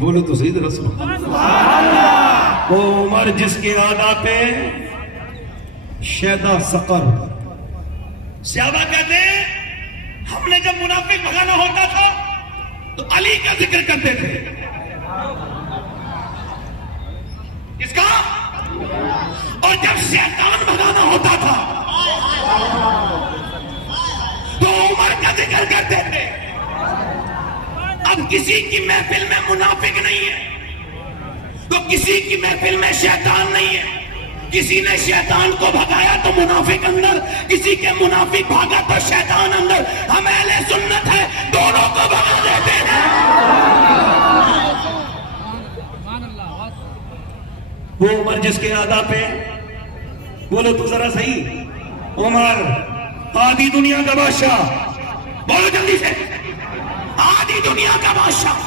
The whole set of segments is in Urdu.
بولو تو صحیح ذرا سبحان وہ عمر جس کے ادا پہ شیدا سقر. صحابہ کہتے ہیں ہم نے جب منافق بھگانا ہوتا تھا تو علی کا ذکر کرتے تھے. کس کا؟ اور جب شیطان بھگانا ہوتا تھا تو عمر کا ذکر کرتے تھے. اب کسی کی محفل میں منافق نہیں ہے تو کسی کی محفل میں شیطان نہیں ہے. کسی نے شیطان کو بھگایا تو منافق اندر, کسی کے منافق بھاگا تو شیطان اندر. ہم اہل سنت ہے, دونوں کو بھگا دیتے ہیں. وہ عمر جس کے ادا پہ, بولو تو ذرا صحیح, عمر آدھی دنیا کا بادشاہ, بولو جلدی سے, آدھی دنیا کا بادشاہ.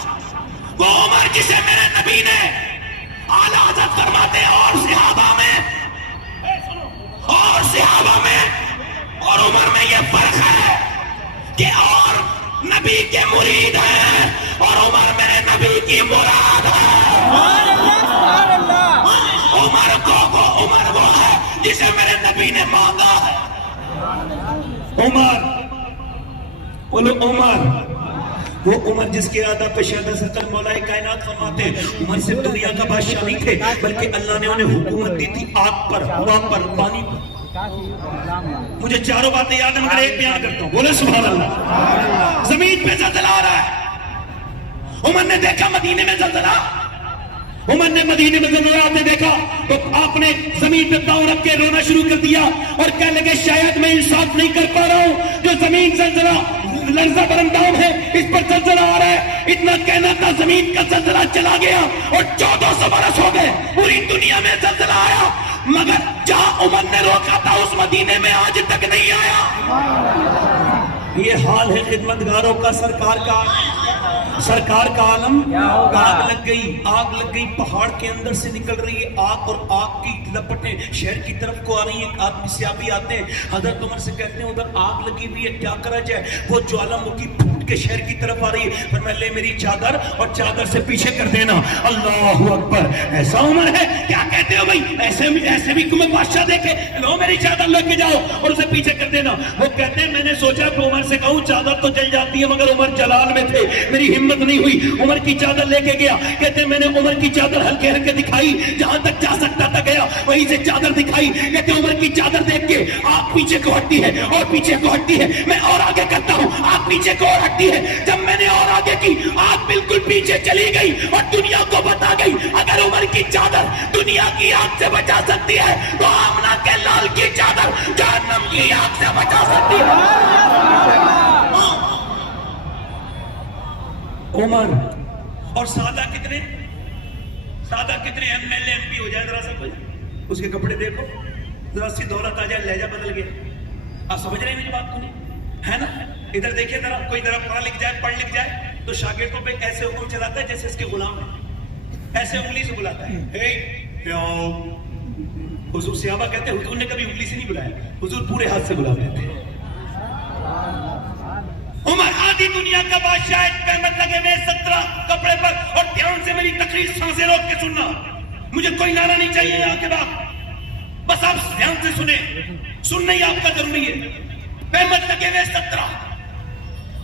وہ عمر جسے میرے نبی نے اعلیٰ حضرت فرماتے ہیں اور صحابہ میں اور عمر میں یہ فرق ہے کہ اور نبی کے مرید ہیں اور عمر میرے نبی کی مراد ہے. عمر وہ ہے جسے میرے نبی نے مانگا ہے. عمر, بولو عمر, وہ عمر جس کے ادا پہ شیدا سقر مولا کائنات فرماتے ہیں عمر صرف دنیا کا بادشاہ نہیں تھے بلکہ اللہ نے انہیں حکومت دی تھی آگ پر, ہوا پر, پانی پر. مجھے چاروں باتیں یاد ہیں مگر ایک بیان کرتا ہوں, بولے سبحان اللہ. زمین پہ زلزلہ آ رہا ہے, عمر نے دیکھا مدینے میں زلزلہ, عمر نے مدینے میں زلزلہ آپ نے دیکھا تو آپ نے زمین پہ پاؤں رکھ کے رونا شروع کر دیا اور کہنے لگے شاید میں انصاف نہیں کر پا رہا ہوں, جو زمین زلزلہ لرزہ برندام ہے اس پر زلزلہ آ رہا ہے. اتنا کہنا تھا زمین کا زلزلہ چلا گیا اور 1400 برس ہو گئے, پوری دنیا میں زلزلہ آیا مگر جہاں عمر نے روکا تھا اس مدینے میں آج تک نہیں آیا. یہ حال ہے خدمتگاروں کا, سرکار کا عالم. آگ لگ گئی پہاڑ کے اندر سے نکل رہی ہے آگ اور آگ کی لپٹیں شہر کی طرف کو آ رہی ہیں. ایک آدمی سیابی آتے ہیں, حضرت عمر سے کہتے ہیں ادھر آگ لگی ہوئی ہے کیا کرا جائے. وہ جوالا مکھی پھوٹ کے شہر کی طرف آ رہی ہے, پر میں لے میری چادر اور چادر سے پیچھے کر دینا. اللہ اکبر, ایسا عمر ہے کیا کہتے ہو بھائی, ایسے بھی تمہیں بادشاہ دیکھے, لو میری چادر لے کے جاؤ اور اسے پیچھے کر دینا. وہ کہتے ہیں میں نے سوچا کہ عمر سے کہوں چادر تو جل جاتی ہے مگر عمر جلال میں تھے, میری ہمت نہیں ہوئی. عمر کی چادر لے کے گیا, کہتے ہیں میں نے عمر کی چادر ہلکے ہلکے دکھائی, جہاں تک جا سکتا تھا گیا وہیں سے چادر دکھائی. کہتے ہیں عمر کی چادر دیکھ کے آگ پیچھے کو ہٹتی ہے اور پیچھے کو ہٹتی ہے, میں اور آگے کرتا ہوں آگ پیچھے کو اور ہٹتی ہے. جب میں نے اور آگے کی آگ بالکل پیچھے چلی گئی اور دنیا کو بتا گئی اگر عمر کی چادر دنیا کی آگ سے بچا سکتی ہے تو آمنہ کے لال کی چادر جہنم کی آگ سے بچا سکتی ہے. عمر اور سادہ کتنے M L A M P ہو جائے, ذرا سا کوئی اس کے کپڑے دیکھو, ذرا سی دولت آ جائے, لہجہ بدل گیا. آپ سمجھ رہے ہیں میری بات کو نہیں ہے نا. ادھر دیکھیں ذرا, کوئی ذرا پڑھ لکھ جائے تو شاگردوں پہ ایسے حکم چلاتا ہے جیسے اس کے غلام ہے, ایسے انگلی سے بلاتا ہے. حضور صحابہ کہتے ہیں حضور نے کبھی انگلی سے نہیں بلایا, حضور پورے ہاتھ سے بلاتے تھے. عمر آدھی دنیا کا بادشاہ, قیمت لگے ہوئے 17 کپڑے پر, اور دھیان سے میری تقریر سانسیں روک کے سننا, مجھے کوئی نعرہ نہیں چاہیے یہاں کے بعد, بس آپ دھیان سے سننا ہی آپ کا ضروری ہے. قیمت لگے ہوئے 17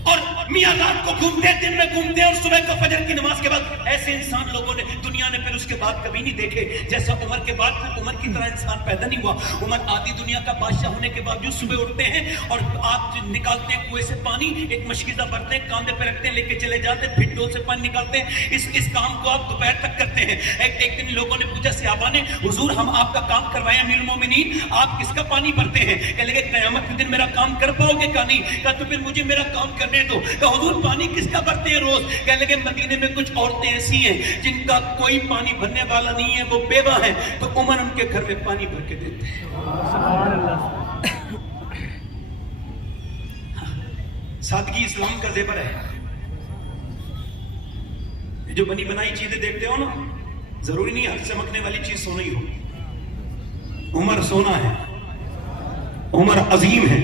اور میاں رات کو گھومتے, دن میں گھومتے, اور صبح کو فجر کی نماز کے بعد ایسے انسان لوگوں نے دنیا نے پھر اس کے بعد کبھی نہیں دیکھے جیسا عمر کے بعد. پھر عمر کی طرح انسان پیدا نہیں ہوا. عمر آدھی دنیا کا بادشاہ ہونے کے باوجود صبح اٹھتے ہیں اور آپ نکالتے ہیں کنویں سے پانی, ایک مشکیزہ بھرتے ہیں, کاندھے پہ رکھتے ہیں, لے کے چلے جاتے ہیں, پھر ڈول سے پانی نکالتے ہیں. اس کام کو آپ دوپہر تک کرتے ہیں. ایک دن لوگوں نے پوچھا صحابہ نے, حضور ہم آپ کا کام کروائے امیر المومنین, آپ کس کا پانی بھرتے ہیں؟ کہنے لگے قیامت کے دن میرا کام کر پاؤ گے؟ کہا نہیں. کہا تو پھر مجھے میرا کام کرنے دو. کہا حضور پانی کس کا بھرتے ہیں روز؟ کہنے لگے مدینے میں کچھ عورتیں ایسی ہیں جن کا کوئی پانی بھرنے والا نہیں ہے, وہ بیوہ ہیں, تو عمر ان کے گھر میں پانی بھر کے دیتے ہیں. سادگی اسلام کا زیور ہے. جو بنی بنائی چیزیں دیکھتے ہو نا, ضروری نہیں ہر چمکنے والی چیز سونا ہی ہو. عمر سونا ہے, عمر عظیم ہے.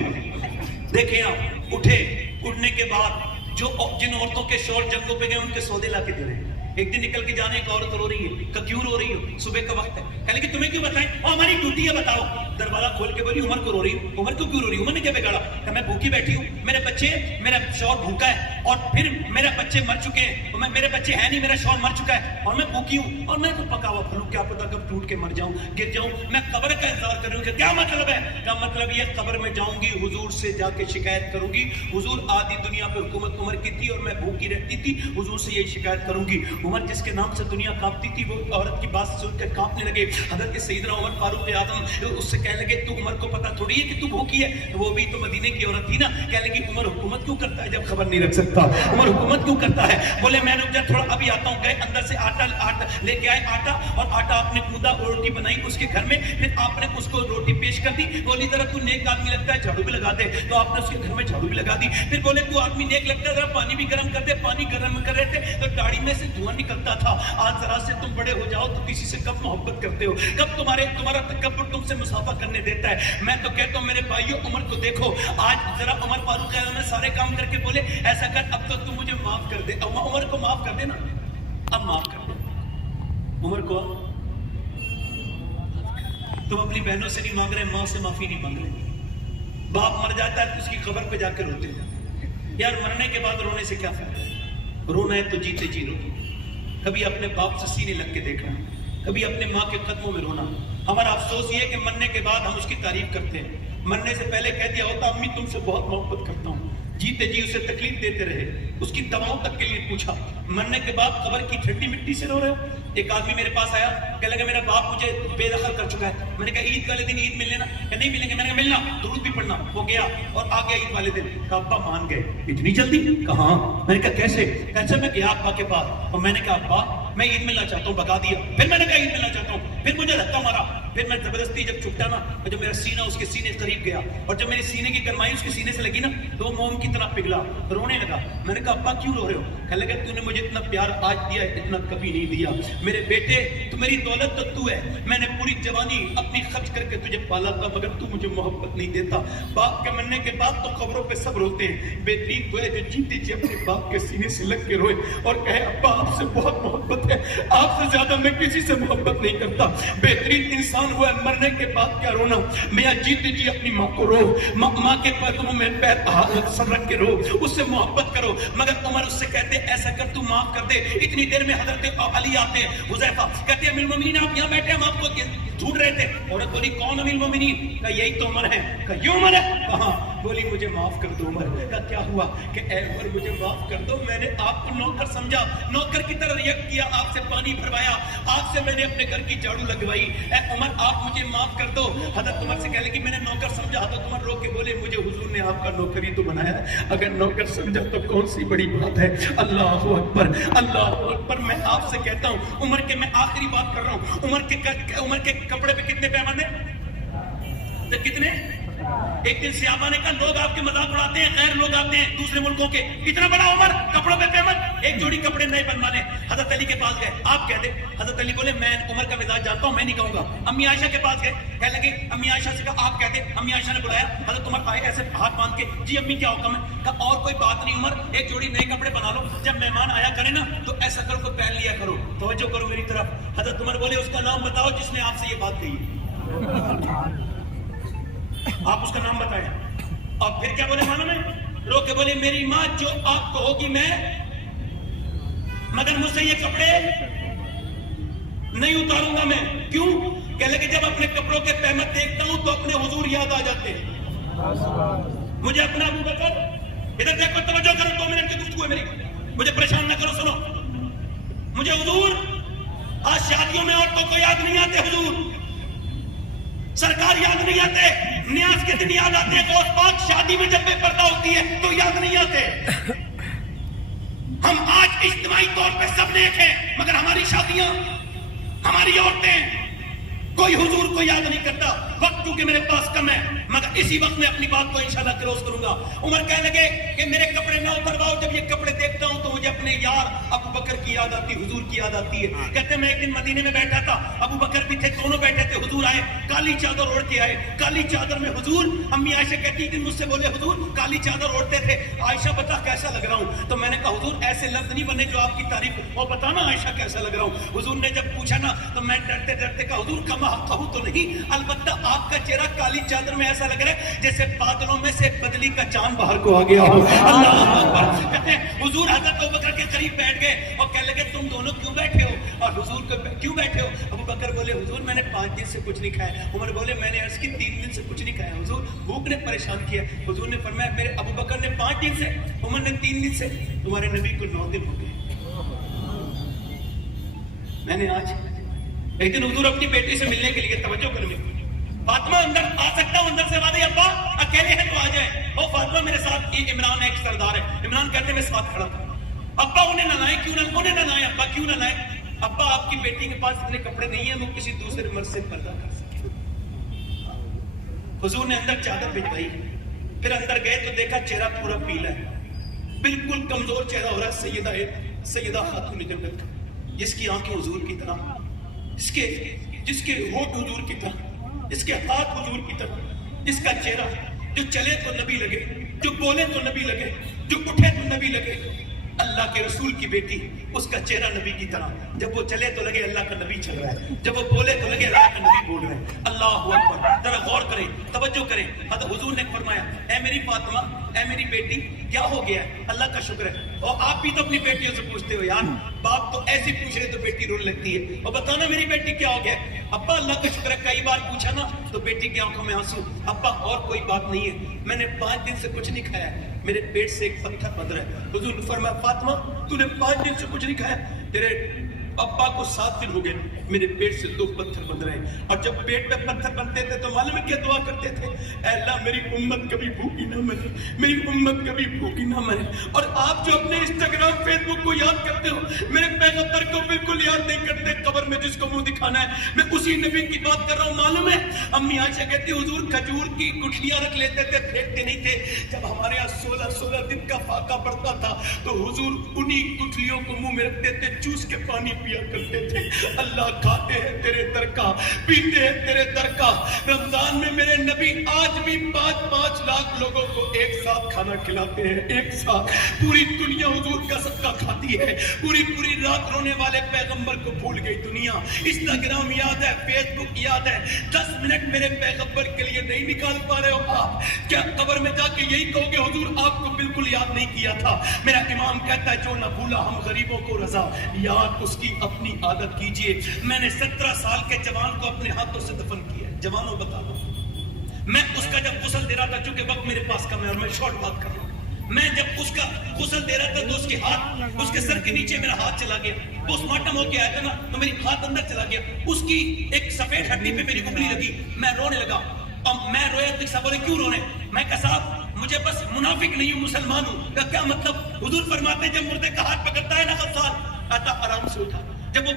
دیکھیں آپ, اٹھنے کے بعد جن عورتوں کے شوہر جنگوں پہ گئے ان کے سودے لا کے دے رہے ہیں. ایک دن نکل کے جانے ایک عورت رو رہی ہے، کیوں رو رہی ہو؟ صبح کا وقت ہے، کہنے کہ تمہیں کیوں بتائیں؟ ہماری ڈیوٹی ہے، بتاؤ۔ دروازہ کھول کے بولی عمر کو رو رہی ہوں۔ عمر کو کیوں رو رہی ہوں؟ عمر نے کیا بگاڑا؟ کہ میں بھوکی بیٹھی ہوں، میرے بچے، میرا شوہر بھوکا ہے، اور پھر میرے بچے مر چکے ہیں، میرے بچے ہیں نہیں، میرا شوہر مر چکا ہے، اور میں بھوکی ہوں، اور میں تو پکا ہوا پھلوں، کیا پتا کب ٹوٹ کے مر جاؤں، گر جاؤں، میں قبر کا انتظار کر رہی ہوں کہ کیا مطلب ہے؟ کیا مطلب یہ قبر میں جاؤں گی، حضور سے جا کے شکایت کروں گی، حضور آدھی دنیا پہ حکومت عمر کی تھی اور میں بھوکی رہتی تھی، حضور سے یہی شکایت کروں گی۔ عمر جس کے نام سے دنیا کانپتی تھی، وہ عورت کی بات سن کر کانپنے لگے۔ حضرت سیدنا عمر فاروق اعظم اس سے کہنے لگے تو عمر کو پتا تھوڑی ہے کہ تو بھوکی ہے، وہ بھی تو مدینے کی عورت تھی نا۔ کہنے لگی عمر حکومت کیوں کرتا ہے جب خبر نہیں رکھ سکتا؟ عمر حکومت کیوں کرتا ہے؟ بولے میں رک جا تھوڑا، ابھی آتا ہوں۔ گئے اندر سے آٹا لے کے آئے، آٹا، اور آٹا آپ نے گوندا، روٹی بنائی اس کے گھر میں، پھر آپ نے اس کو روٹی پیش کر دی۔ بولی ذرا تو نیک آدمی لگتا ہے، جھاڑو بھی لگا دے، تو آپ نے اس کے گھر میں جھاڑو بھی لگا دی۔ پھر بولے تو آدمی نیک لگتا ہے، ذرا پانی بھی گرم کر دے۔ پانی گرم کر رہے تھے تو داڑھی میں سے دھواں نکلتا تھا۔ آج ذرا سے تم بڑے ہو جاؤ تو کسی سے کب محبت کرتے ہو، کب تمہارا تکبر تم سے مسافہ کرنے دیتا ہے۔ میں تو کہتا ہوں میرے بھائیو، عمر کو دیکھو، آج ذرا عمر فاروق اعظم نے سارے کام کر کے بولے ایسا کر، اب تو تم مجھے معاف کر دے۔ عمر کو معاف کر دے نا، اب معاف کر دے عمر کو۔ تم اپنی بہنوں سے نہیں مانگ رہے، ماں سے معافی نہیں مانگ رہے۔ باپ مر جاتا ہے تو اس کی قبر پہ جا کے روتے ہیں۔ یار مرنے کے بعد رونے سے کیا فائدہ؟ رونا ہے تو جیتے جی رو۔ کبھی اپنے باپ سے سینے لگ کے دیکھنا، کبھی اپنے ماں کے قدموں میں رونا۔ ہمارا افسوس یہ ہے کہ مرنے کے بعد ہم اس کی تعریف کرتے ہیں، مرنے سے پہلے کہہ دیا ہوتا امی تم سے بہت محبت کرتا ہوں، جیتے جی اسے تکلیف دیتے رہے، اس کی دواؤں تک کے لیے پوچھا، مرنے کے بعد قبر کی ٹھنڈی مٹی سے رو رہے ہو۔ ایک آدمی میرے پاس آیا، کہنے لگا میرا باپ مجھے بے دخل کر چکا ہے۔ میں نے کہا عید والے دن عید مل لینا، کہ نہیں ملیں گے۔ میں نے کہا ملنا، درود بھی پڑھنا۔ وہ گیا اور آ گیا عید والے دن، کہا ابا مان گئے اتنی جلدی؟ کہا ہاں۔ میں نے کہا کیسے؟ کیسے؟ میں گیا ابا کے پاس اور میں نے کہا ابا میں عید ملنا چاہتا ہوں، بتا دیا۔ پھر میں نے کہا عید ملنا چاہتا ہوں، پھر مجھے دھکا مارا، پھر میں زبردستی جب چھپٹا نا، جب میرا سینہ اس کے سینے قریب گیا اور جب میری سینے کی گرمائی اس کے سینے سے لگی نا تو وہ موم کی طرح پگھلا، رونے لگا۔ میں نے کہا ابا کیوں رو رہے ہو؟ کہنے لگا تو نے مجھے اتنا پیار آج دیا ہے، اتنا کبھی نہیں دیا میرے بیٹے، تو میری دولت تو ہے، میں نے پوری جوانی اپنی خرچ کر کے تجھے پالا تھا، مگر تو مجھے محبت نہیں دیتا۔ باپ کے مرنے کے بعد تو قبروں پہ سب روتے ہیں، بہترین تو ہے جو جیتے جی اپنے باپ کے سینے سے لگ کے روئے اور کہے ابا آپ سے بہت محبت ہے، آپ سے زیادہ میں کسی سے محبت نہیں کرتا۔ بہترین انسان ہوا ہے مرنے کے بعد کیا رونا۔ میں جیتے جی اپنی ماں کو رو، ماں کے قدموں میں پیر سر رکھ کے رو، اس سے محبت کرو۔ مگر عمر اس سے کہتے ایسا کر تو معاف کر دے۔ اتنی دیر میں حضرت علی آتے ہیں، حذیفہ کہتے ہیں امیر المومنین آپ یہاں بیٹھے، ہم آپ کو ڈھونڈ رہے تھے۔ عورت بولی کون امیر المومنین؟ کہا یہی تو عمر ہے۔ کہا یہ عمر ہے؟ کہاں؟ بولی مجھے معاف کر دو عمر۔ کہا کیا ہوا؟ کہ اے عمر مجھے معاف کر دو، میں نے آپ کو نوکر سمجھا، نوکر کی طرح ریئیکٹ کیا، آپ سے پانی بھروایا، آپ سے میں نے اپنے گھر کی جھاڑو لگوائی، اے عمر آپ مجھے معاف کر دو۔ حضرت عمر سے کہنے لگی میں نے نوکر سمجھا۔ حضرت عمر رو کے بولے مجھے حضور نے آپ کا نوکر ہی تو بنایا ہے، اگر نوکر سمجھا تو کون سی بڑی بات ہے۔ اللہ اکبر، اللہ اکبر۔ میں آپ سے کہتا ہوں عمر کے، میں آخری بات کر رہا ہوں، عمر کے کپڑے پہ کتنے پیمانے؟ کتنے؟ ایک دن صحابہ نے کہا لوگ آپ کے مذاق اڑاتے ہیں، غیر لوگ آتے ہیں دوسرے ملکوں کے، اتنا بڑا عمر کپڑوں پہ پیمن، ایک جوڑی کپڑے نئے بنوانے۔ حضرت علی کے پاس گئے، آپ کہہ دیں۔ حضرت علی بولے میں عمر کا مزاج جانتا ہوں، میں نہیں کہوں گا۔ امی عائشہ کے پاس گئے، کہنے لگے امی عائشہ سے کہا آپ کہہ دیں۔ امی عائشہ نے بلایا، حضرت عمر آئے ایسے ہاتھ باندھ کے، جی امی کیا حکم ہے؟ کہا اور کوئی بات نہیں عمر، ایک جوڑی نئے کپڑے بنا لو، جب مہمان آیا کرے نا تو ایسا کرو کہ پہن لیا کرو، توجہ کرو میری طرف۔ حضرت عمر بولے اس کا نام بتاؤ جس نے آپ سے یہ بات کہی، آپ اس کا نام بتائیں۔ اور پھر کیا بولے مانو میں رو کے بولے میری ماں جو آپ کو ہوگی میں، مگر مجھ سے یہ کپڑے نہیں اتاروں گا میں۔ کیوں؟ کہ لگے جب اپنے کپڑوں کے پیمت دیکھتا ہوں تو اپنے حضور یاد آ جاتے ہیں۔ مجھے اپنا ابو بکر، ادھر دیکھو توجہ کرو، 2 منٹ کی گفتگو ہے میری، مجھے پریشان نہ کرو، سنو۔ مجھے حضور آج شادیوں میں عورتوں کو یاد نہیں آتے، حضور سرکار یاد نہیں آتے، نیاز کے دن یاد آتے ہیں، غوث پاک شادی میں جب بے پردہ ہوتی ہے تو یاد نہیں آتے۔ ہم آج اجتماعی طور پہ سب نیک ہیں مگر ہماری شادیاں، ہماری عورتیں، کوئی حضور کو یاد نہیں کرتا۔ وقت کیونکہ میرے پاس کم ہے مگر اسی وقت میں اپنی بات کو انشاءاللہ کلوز کروں گا۔ عمر کہنے لگے کہ میرے کپڑے نہ اترواؤ، جب یہ کپڑے دیکھتا ہوں تو مجھے اپنے کہ یار ابو بکر کی یاد آتی، حضور کی یاد آتی ہے. کہتے میں ایک دن مدینے میں بیٹھا تھا، ابو بکر بھی تھے، دونوں بیٹھے تھے. حضور آئے، کالی چادر اوڑھ کے آئے، کالی چادر میں حضور. امی عائشہ کہتی کہ مجھ سے بولے حضور کالی چادر اوڑھتے تھے، عائشہ بتا کیسا لگ رہا ہوں؟ تو میں نے کہا حضور ایسے لفظ نہیں بنے جو آپ کی تعریف، اور بتانا عائشہ کیسا لگ رہا ہوں. حضور نے جب پوچھا نا تو میں ڈرتے ڈرتے کہا حضور کما کہوں تو نہیں، البتہ آپ کا چہرہ کالی چادر میں ایسا لگ رہا ہے جیسے بادلوں میں سے بدلی کا چاند باہر کو آ گیا ہو. اللہ اکبر. کہتے ہیں حضور حضرت ابو بکر کے قریب بیٹھ گئے اور کہنے لگے تم دونوں کیوں بیٹھے ہو؟ اور حضور کو کیوں بیٹھے ہو؟ ابو بکر بولے حضور میں نے 5 دن سے کچھ نہیں کھایا. عمر بولے میں نے عرض کی 3 دن سے کچھ نہیں کھایا حضور، بھوک نے پریشان کیا. حضور نے فرمایا میرے ابو بکر نے 5 دن سے، عمر نے 3 دن سے، تمہارے نبی کو 9 دن ہو گئے. میں نے آج ایک دن حضور اپنی بیٹی سے ملنے کے لیے توجہ کرنے، فاطمہ اندر آ سکتا ہوں، اندر سے وعدے ابا اکیلے ہیں تو آ جائیں. او فاطمہ میرے ساتھ، یہ عمران ہے ایک سردار ہے. عمران کہتے ہیں میں ساتھ کھڑا تھا. ابا انہیں نہ لائیں، کیوں نہ انہیں نہ لائیں، ابا کیوں نہ لائیں؟ ابا آپ کی بیٹی کے پاس اتنے کپڑے نہیں ہیں وہ کسی دوسرے مرد سے پردہ کر سکے. حضور نے اندر چادر بھجوائی، پھر اندر گئے تو دیکھا چہرہ پورا پیلا ہے، بالکل کمزور چہرہ ہو رہا ہے. سیدہ خاتون جنت کا، جس کی آنکھیں حضور کی طرح، جس کے ہونٹ حضور کی طرح، جس کے ہاتھ حضور کی طرح، جس کا چہرہ جو چلے تو نبی لگے، جو بولے تو نبی لگے، جو اٹھے تو نبی لگے. اللہ کے رسول کی بیٹی، اس کا چہرہ نبی کی طرح، جب وہ چلے تو لگے اللہ کا نبی چل رہا ہے، جب وہ بولے تو لگے اللہ کا نبی بول رہا ہے. اللہ اکبر. ذرا غور کریں، توجہ کریں. حضور نے فرمایا اے میری فاطمہ، اے میری بیٹی کیا ہو گیا ہے؟ اللہ کا شکر ہے. اور آپ بھی تو اپنی بیٹیوں سے پوچھتے ہو یار، باپ تو ایسی پوچھ رہے تو بیٹی رونے لگتی ہے. اور بتانا میری بیٹی کیا ہو گیا؟ ابا اللہ کا شکر ہے. کئی بار پوچھا نا تو بیٹی کی آنکھوں میں آنسو. ابا اور کوئی بات نہیں ہے، میں نے 5 دن سے کچھ نہیں کھایا، میرے پیٹ سے ایک پتھر بندھ رہا ہے. حضور نے فرمایا فاطمہ تو نے 5 دن سے کچھ نہیں کھایا، تیرے ابا کو 7 دن ہو گئے، میرے پیٹ سے 2 پتھر بندھ رہے ہیں. اور جب پیٹ پہ پتھر بنتے تھے تو معلوم ہے کیا دعا کرتے تھے؟ اے اللہ میری امت کبھی بھوکی نہ مرے، میری امت کبھی بھوکی نہ مرے. اور آپ جو اپنے انسٹاگرام فیس بک کو یاد کرتے ہو، میرے پیغمبر کو بالکل یاد نہیں کرتے. قبر میں جس کو منہ دکھانا ہے، میں اسی نبی کی بات کر رہا ہوں. معلوم ہے امی عائشہ کہتی حضور کھجور کی گٹھلیاں رکھ لیتے تھے، پھینکتے نہیں تھے. جب ہمارے یہاں 16 دن کا فاقہ پڑتا تھا تو حضور انہی گٹھلیوں کو منہ میں رکھتے تھے، چوس کے پانی پیا کرتے تھے. اللہ کھاتے ہیں تیرے در کا، پیتے ہیں تیرے در کا. رمضان میں میرے نبی آج بھی 5-5 لاکھ لوگوں کو ایک ساتھ کھانا کھلاتے ہیں، ایک ساتھ. پوری دنیا حضور کا صدقہ کھاتی ہے. پوری رات رونے والے پیغمبر کو بھول گئی دنیا. انسٹاگرام یاد ہے، فیس بک یاد ہے، 10 منٹ میرے پیغمبر کے لیے نہیں نکال پا رہے ہو آپ. کیا قبر میں جا کے یہی کہو گے حضور آپ کو بالکل یاد نہیں کیا تھا؟ میرا امام کہتا ہے جو نہ بھولا ہم غریبوں کو رضا، یاد اس کی اپنی عادت کیجئے. میں نے 17 سال کے جوان کو اپنے ہاتھوں سے دفن کیا. جوانوں بتا دو، میں اس کا جب غسل دے رہا تھا، چونکہ وقت میرے پاس کم ہے اور میں شارٹ بات کر رہا ہوں، میں جب اس کا غسل دے رہا تھا تو اس کے ہاتھ، اس کے سر کے نیچے میرا ہاتھ چلا گیا. پوسٹ مارٹم ہو کے آیا تھا نا تو میری ہاتھ اندر چلا گیا. اس کی ایک سفید ہڈی پہ میری انگلی لگی، میں رونے لگا. اور میں رویا تو صاحب بولے کیوں رونے؟ میں کہا صاحب مجھے بس منافق نہیں ہوں، مسلمان ہوں. کیا مطلب؟ حضور فرماتے جب مردے کا ہاتھ پکڑتا ہے نا غسال، آتا آرام سے اٹھا. جب وہ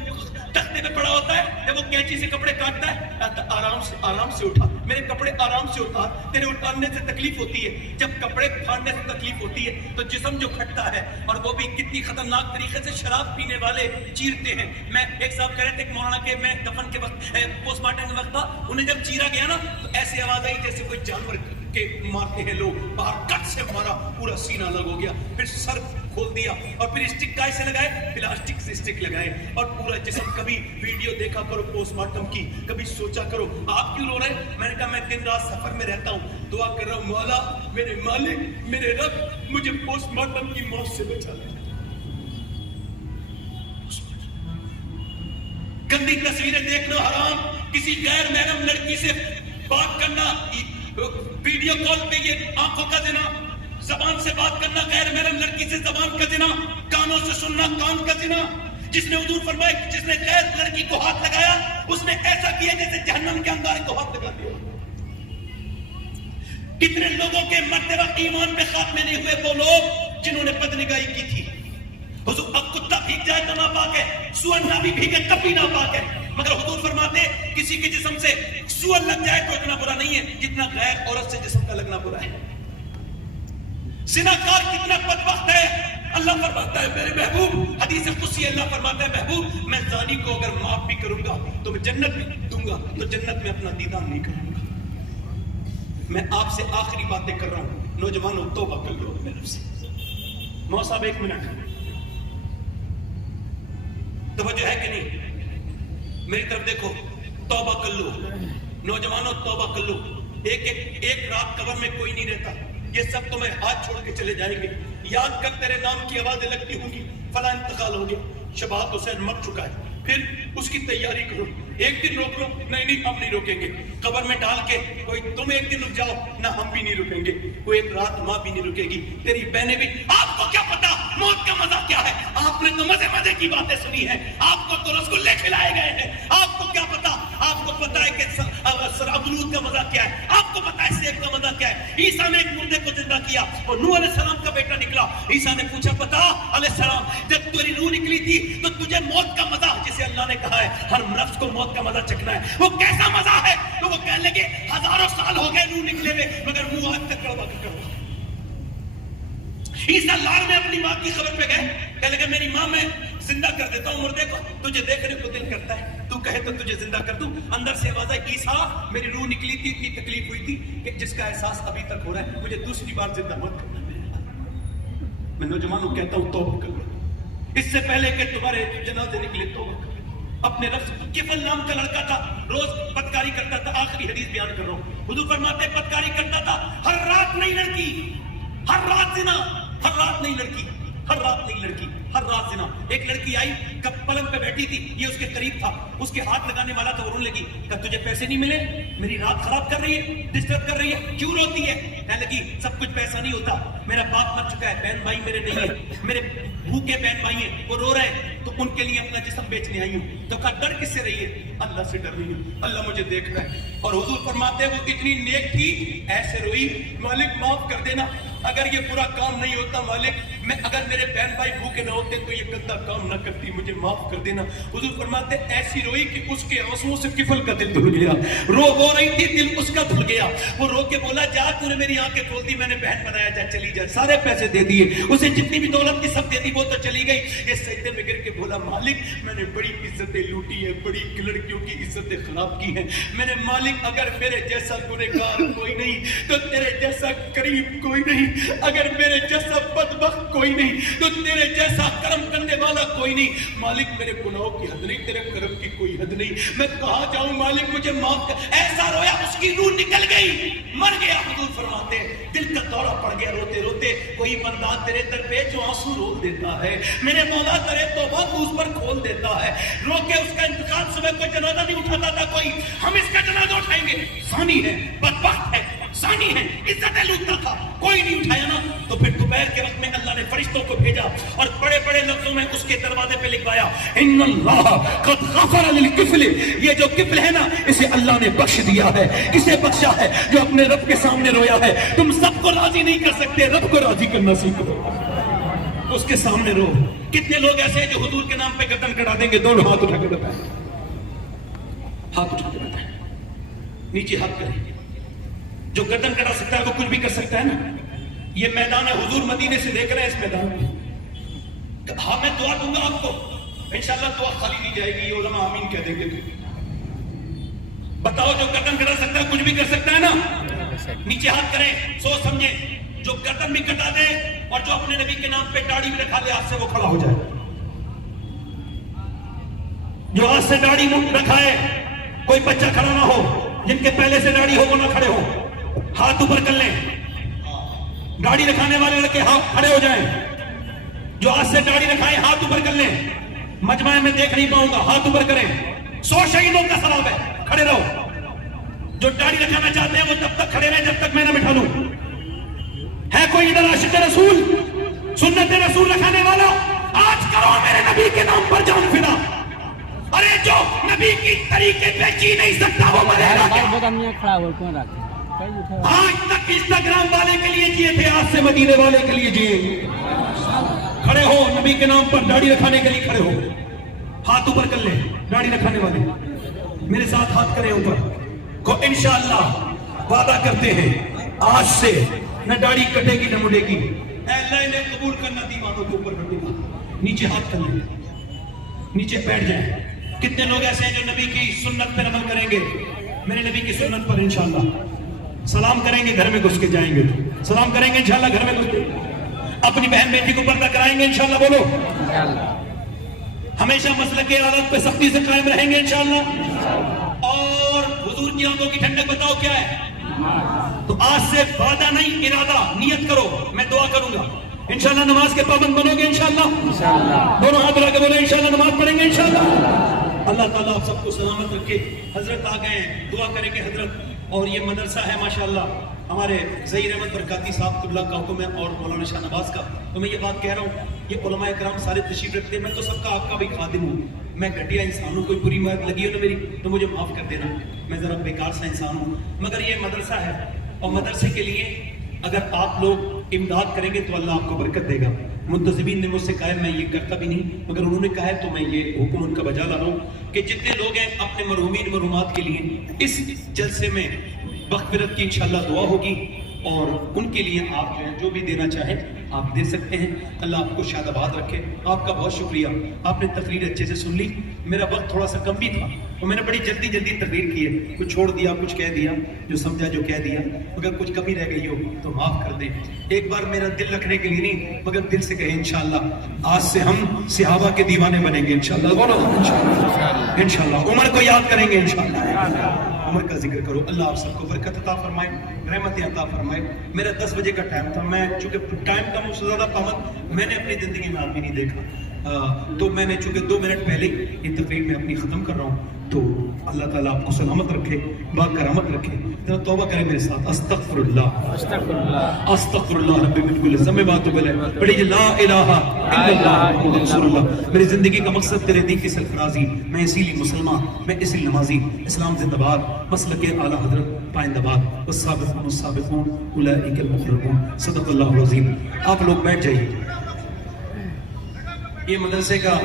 تختے پہ پڑا ہوتا ہے، جب وہ کینچی سے کپڑے کاٹتا ہے، آتا آرام سے اٹھا. میرے کپڑے آرام سے اٹھا. تیرے اٹھانے سے تکلیف ہوتی ہے، جب کپڑے پھاڑنے سے تکلیف ہوتی ہے تو جسم جو پھٹتا ہے، اور وہ بھی کتنی خطرناک طریقے سے شراب پینے والے چیرتے ہیں. میں ایک صاحب کہہ رہے تھے کہ مولانا کے میں دفن کے وقت پوسٹ مارٹم کے وقت تھا، انہیں جب چیرا گیا نا تو ایسی آواز آئی جیسے کوئی جانور کے مارتے ہیں لوگ. باہر کٹ سے مارا، پورا سینہ الگ ہو گیا. پھر سر کھول دیا اور پھر اسٹک کائے سے لگائے، پلاسٹک سے اسٹک لگائے اور پورا جسم. کبھی ویڈیو دیکھا کرو پوسٹ مارٹم کی، کبھی سوچا کرو آپ کیوں رو رہے ہیں؟ میں نے کہا میں دن رات سفر میں رہتا ہوں، دعا کر رہا ہوں مولا میرے مالک میرے رب مجھے پوسٹ مارٹم کی موت سے بچا لے. گندی تصویریں دیکھنا حرام، کسی غیر محرم لڑکی سے بات کرنا، ویڈیو کال پہ یہ آنکھوں کا زنا، زبان سے بات کرنا غیر محرم لڑکی سے زبان کا زنا، کانوں سے سننا کان کا زنا. جس نے حضور فرمایا کہ جس نے غیر لڑکی کو ہاتھ لگایا اس نے ایسا کیا جیسے جہنم کے انگارے کو ہاتھ لگا دیا. کتنے لوگوں کے مرتے وقت ایمان میں خاتمے نہیں ہوئے؟ وہ لوگ جنہوں نے بدنگاہی کی تھی. حضور اب کتا بھیگ جائے تو ناپاک ہے، سور نہ بھی بھیگے تب بھی ناپاک ہے. مگر حضور فرماتے کسی کے جسم سے سور لگ جائے تو اتنا برا نہیں ہے جتنا غیر عورت سے جسم کا لگنا برا ہے. زناکار کتنا بدبخت ہے، اللہ فرماتا ہے میرے محبوب، حدیث قدسی اللہ فرماتا ہے محبوب میں زانی کو اگر معاف بھی کروں گا تو میں جنت بھی دوں گا، تو جنت میں اپنا دیدار نہیں کروں گا۔ میں آپ سے آخری باتیں کر رہا ہوں، نوجوانوں توبہ کر لو میرے رب سے۔ مو صاحب ایک منٹ توجہ ہے کہ نہیں؟ میری طرف دیکھو، توبہ کر لو نوجوانوں، توبہ کر لو۔ ایک رات قبر میں کوئی نہیں رہتا، یہ سب تمہیں ہاتھ چھوڑ کے چلے جائیں گے۔ یاد کر تیرے نام کی آوازیں لگتی ہوں گی، فلاں انتقال ہو گیا، شباہت حسین مر چکا ہے، پھر اس کی تیاری کرو۔ ایک دن روک لو، نہیں اب نہیں روکیں گے، قبر میں ڈال کے کوئی تم ایک دن رک جاؤ، نہ ہم بھی نہیں رکیں گے، کوئی ایک رات ماں بھی نہیں رکے گی، تیری بہنیں بھی۔ آپ کو کیا پتا موت کا مزہ کیا ہے؟ آپ نے تو مزے کی باتیں سنی ہیں، آپ کو تو رسگلے کھلائے گئے ہیں، آپ کو کیا پتا؟ آپ کو پتا ہے کہ ابرود کا مزہ کیا ہے، آپ کو پتا ہے سیب کا مزہ کیا ہے۔ عیسیٰ نے ایک مردے کو زندہ کیا اور نوح علیہ السلام کا بیٹا نکلا۔ عیسیٰ نے پوچھا پتا علیہ السلام جب تیری روح نکلی تھی تو تجھے موت کا مزہ، جسے اللہ نے کہا ہے ہر نفس کو موت کا مزہ چکھنا ہے، وہ کیسا مزہ ہے؟ تو وہ کہنے لگے ہزاروں سال ہو گئے روح نکلے ہوئے مگر منہ آج تک کڑوا کڑوا۔ عیسیٰ لار میں اپنی ماں کی خبر پہ گئے، کہنے لگے میری ماں میں زندہ کر دیتا ہوں مردے کو، تجھے دیکھنے کو دل کرتا ہے، تو کہے تو تجھے زندہ کر دوں۔ اندر سے آواز آئی عیسیٰ میری روح نکلی تھی، اتنی تکلیف ہوئی تھی کہ جس کا احساس ابھی تک ہو رہا ہے، مجھے دوسری بار زندہ مت کرنا۔ میں نوجوانوں کہتا ہوں توبہ کر لو، اس سے پہلے کہ تمہارے جنازے نکلے توبہ کر لو۔ اپنے رب، کفل نام کا لڑکا تھا، روز بدکاری کرتا تھا، آخری حدیث بیان کر رہا ہوں، حضور فرماتے ہیں بدکاری کرتا تھا، ہر رات نئی لڑکی، ہر رات زنا، ہر رات نئی لڑکی، ہر رات نئی لڑکی، ہر رات زنا۔ ایک لڑکی آئی پلنگ پہ بیٹھی تھی، یہ اس کے قریب تھا، اس کے ہاتھ لگانے والا تھا، وہ رونے لگی، کہ تجھے پیسے نہیں ملے، میری رات خراب کر رہی ہے، ڈسٹرب کر رہی ہے، کیوں روتی ہے؟ کہنے لگی سب کچھ پیسہ نہیں ہوتا، میرا باپ مر چکا ہے، بہن بھائی میرے نہیں ہیں، میرے بھوکے بہن بھائی ہیں، وہ رو رہے ہیں، تو ان کے لیے اپنا جسم بیچنے آئی ہوں۔ تو کہا ڈر کس سے رہی ہے؟ اللہ سے ڈر رہی ہوں، اللہ مجھے دیکھ رہا ہے۔ اور حضور فرماتے ہیں وہ اتنی نیک تھی، ایسے روئی مالک معاف کر دینا، اگر یہ برا کام نہیں ہوتا مالک، میں اگر میرے بہن بھائی بھوکے نہ ہوتے تو یہ گندا کام نہ کرتی، مجھے معاف کر دینا۔ حضور فرماتے ایسی روئی کہ اس کے آنسوؤں سے کفل کا دل دھل گیا، رو رہی تھی، دل اس کا دھل گیا۔ وہ رو کے بولا جا تو نے میری آنکھیں کھول دی، میں نے بہن بنایا، جا چلی جا، سارے پیسے دے دیے، اسے جتنی بھی دولت کی سب دے دی، وہ تو چلی گئی۔ یہ سجدے میں گر کے بولا مالک میں نے بڑی عزتیں لوٹی ہیں، بڑی لڑکیوں کی عزتیں خراب کی ہیں، میں نے مالک اگر میرے جیسا گنہگار کوئی نہیں تو تیرے جیسا کریم کوئی نہیں، اگر میرے جیسا بدبخت کوئی نہیں تو تیرے جیسا کرم کرنے والا کوئی نہیں، مالک میرے گناہوں کی حد نہیں، تیرے کرم کی کوئی حد نہیں، میں کہاں جاؤں مالک مجھے معاف کر۔ ایسا رویا اس کی روح نکل گئی، مر گیا۔ حضور فرماتے دل کا دورہ پڑ گیا روتے روتے، کوئی بندہ تیرے در پہ جو آنسو رول دیتا ہے، میرے مولا تیرے توبہ کو اس پر کھول دیتا ہے، رو کے اس کا انتقال، صبح کوئی جنازہ نہیں اٹھاتا تھا کوئی، ہم اس کا جنازہ اٹھائیں گے، ثانی ہے، بدبخت ہے، ثانی ہے، عزتیں لوٹتا تھا، کوئی نہیں اٹھایا نا۔ تو پھر دوپہر کے وقت میں اللہ نے فرشتوں کو بھیجا اور بڑے بڑے لفظوں میں اس کے دروازے پہ لکھوایا ان اللہ قد غفر للکفل، یہ جو کفل ہے نا اسے اللہ نے بخش دیا ہے۔ کسے بخشا ہے؟ جو اپنے رب کے سامنے رویا ہے۔ تم سب کو راضی نہیں کر سکتے، رب کو راضی کرنا سیکھو، اس کے سامنے رو۔ کتنے لوگ ایسے ہیں جو حضور کے نام پہ گردن کٹا دیں گے؟ دونوں ہاتھ اٹھا کے بتائیں، ہاتھ اٹھا کے بتائیں، نیچے ہاتھ کریں۔ جو گردن کٹا سکتا ہے وہ کچھ بھی کر سکتا ہے نا۔ یہ میدان ہے، حضور مدینے سے دیکھ رہے ہیں اس میدان میں۔ ہاں میں دعا دوں گا آپ کو، انشاءاللہ دعا خالی نہیں جائے گی، یہ علماء آمین کہہ دیں گے۔ بتاؤ جو گردن کٹا سکتا ہے کچھ بھی کر سکتا ہے نا؟ نیچے ہاتھ کریں، سوچ سمجھیں، جو گردن بھی کٹا دے اور جو اپنے نبی کے نام پہ داڑھی بھی رکھا لے ہاتھ سے وہ کھڑا ہو جائے۔ جو ہاتھ سے داڑھی رکھا ہے کوئی بچہ کھڑا نہ ہو، جن کے پہلے سے داڑھی ہو وہ نہ کھڑے ہو، ہاتھ اوپر کر لیں۔ داڑھی رکھانے والے لڑکے ہاتھ کھڑے ہو جائیں، جو ہاتھ سے داڑھی رکھائیں ہاتھ اوپر کر لیں۔ مجمع میں دیکھ نہیں پاؤں گا، ہاتھ اوپر کریں۔ 100 شہیدوں کا ثواب ہے، کھڑے رہو۔ جو داڑھی رکھانا چاہتے ہیں وہ تب تک کھڑے رہیں جب تک میں نہ بٹھا لوں۔ ہے کوئی ادھر عاشق رسول، سنت رسول رکھانے والا؟ آج کرو میرے نبی کے نام پر جان فدا۔ ارے جو نبی کی طریقے پہ جی نہیں سکتا وہ مرے گا کیا؟ آج تک انسٹاگرام والے کے لیے جیے تھے، آج سے مدینے والے کے لیے جیے۔ کھڑے ہو، نبی کے نام پر داڑھی رکھانے کے لیے کھڑے ہو، ہاتھ اوپر کر لیں۔ داڑھی رکھانے والے میرے ساتھ ہاتھ کریں اوپر کو، انشاءاللہ وعدہ کرتے ہیں آج سے نہ داڑھی کٹے گی نہ مڑے گی، اے اللہ انہیں قبول کرنا دیوانوں کے اوپر بڑھنا. نیچے ہاتھ کر لیں, نیچے بیٹھ جائیں. کتنے لوگ ایسے ہیں جو نبی کی سنت پر عمل کریں گے؟ میرے نبی کی سنت پر انشاءاللہ سلام کریں گے, گھر میں گھس کے جائیں گے, سلام کریں گے انشاءاللہ گھر میں گھس کے, اپنی بہن بیٹی کو پردہ کرائیں گے انشاءاللہ, بولو ہمیشہ مسلک عادت پہ سختی سے قائم رہیں گے انشاءاللہ. اور حضور کی آنکھوں کی ٹھنڈک بتاؤ کیا ہے؟ تو آج سے وعدہ نہیں, ارادہ, نیت کرو, میں دعا کروں گا انشاءاللہ نماز کے پابند بنو گے انشاءاللہ. دونوں ہاتھ لگا کے بولے انشاءاللہ نماز پڑھیں گے انشاءاللہ. اللہ تعالیٰ آپ سب کو سلامت رکھے. حضرت آ گئے ہیں, دعا کریں گے حضرت. اور یہ مدرسہ ہے ماشاءاللہ ہمارے ظہیر احمد برکاتی صاحب قبلہ کا حکم ہے اور مولانا شاہ نواز کا. تو میں یہ بات کہہ رہا ہوں, یہ علماء کرام سارے تشریف رکھتے ہیں, میں تو سب کا آپ کا بھی خادم ہوں. میں گھٹیا انسان ہوں, کوئی بری بات لگی ہو نا میری تو مجھے معاف کر دینا, میں ذرا بیکار سا انسان ہوں. مگر یہ مدرسہ ہے اور مدرسے کے لیے اگر آپ لوگ امداد کریں گے تو اللہ آپ کو برکت دے گا. منتظمین نے مجھ سے کہا ہے, میں یہ کرتا بھی نہیں مگر انہوں نے کہا ہے تو میں یہ حکم ان کا بجا لا رہا ہوں کہ جتنے لوگ ہیں اپنے مرحومین مرحومات کے لیے اس جلسے میں مغفرت کی انشاءاللہ دعا ہوگی, اور ان کے لیے آپ جو بھی دینا چاہیں آپ دے سکتے ہیں. اللہ آپ کو شاد آباد رکھے. آپ کا بہت شکریہ, آپ نے تقریر اچھے سے سن لی. میرا وقت تھوڑا سا کم بھی تھا اور میں نے بڑی جلدی تقریر کی ہے, کچھ چھوڑ دیا, کچھ کہہ دیا, جو سمجھا جو کہہ دیا. اگر کچھ کمی رہ گئی ہو تو معاف کر دیں. ایک بار میرا دل رکھنے کے لیے نہیں مگر دل سے کہیں انشاءاللہ آج سے ہم صحابہ کے دیوانے بنیں گے انشاءاللہ. انشاءاللہ عمر کو یاد کریں گے انشاءاللہ. عمر کا ذکر کرو. اللہ آپ سب کو برکت عطا فرمائے, رحمت عطا فرمائے. میرا 10 بجے کا ٹائم تھا, میں چونکہ ٹائم کا مجھ سے زیادہ پابند میں نے اپنی زندگی میں آدمی نہیں دیکھا, تو میں نے چونکہ 2 منٹ پہلے یہ تقریر میں اپنی ختم کر رہا ہوں. تو اللہ تعالیٰ آپ کو سلامت رکھے, باکرامت رکھے. ذرا توبہ کریں میرے ساتھ, استغفر اللہ استغفر اللہ رب من کل ذنب واتوب الیہ. پڑھیے لا الہ الا اللہ محمد رسول اللہ. میری زندگی کا مقصد تیرے دین کی سرفرازی, میں اسی لیے مسلمان, میں اسی لیے نمازی. اسلام زندہ باد, مسلک اعلیٰ حضرت پائندہ باد. والسابقون السابقون اولئک المقربون. صدق اللہ العظیم. آپ لوگ بیٹھ جائیے. یہ مدرسے کا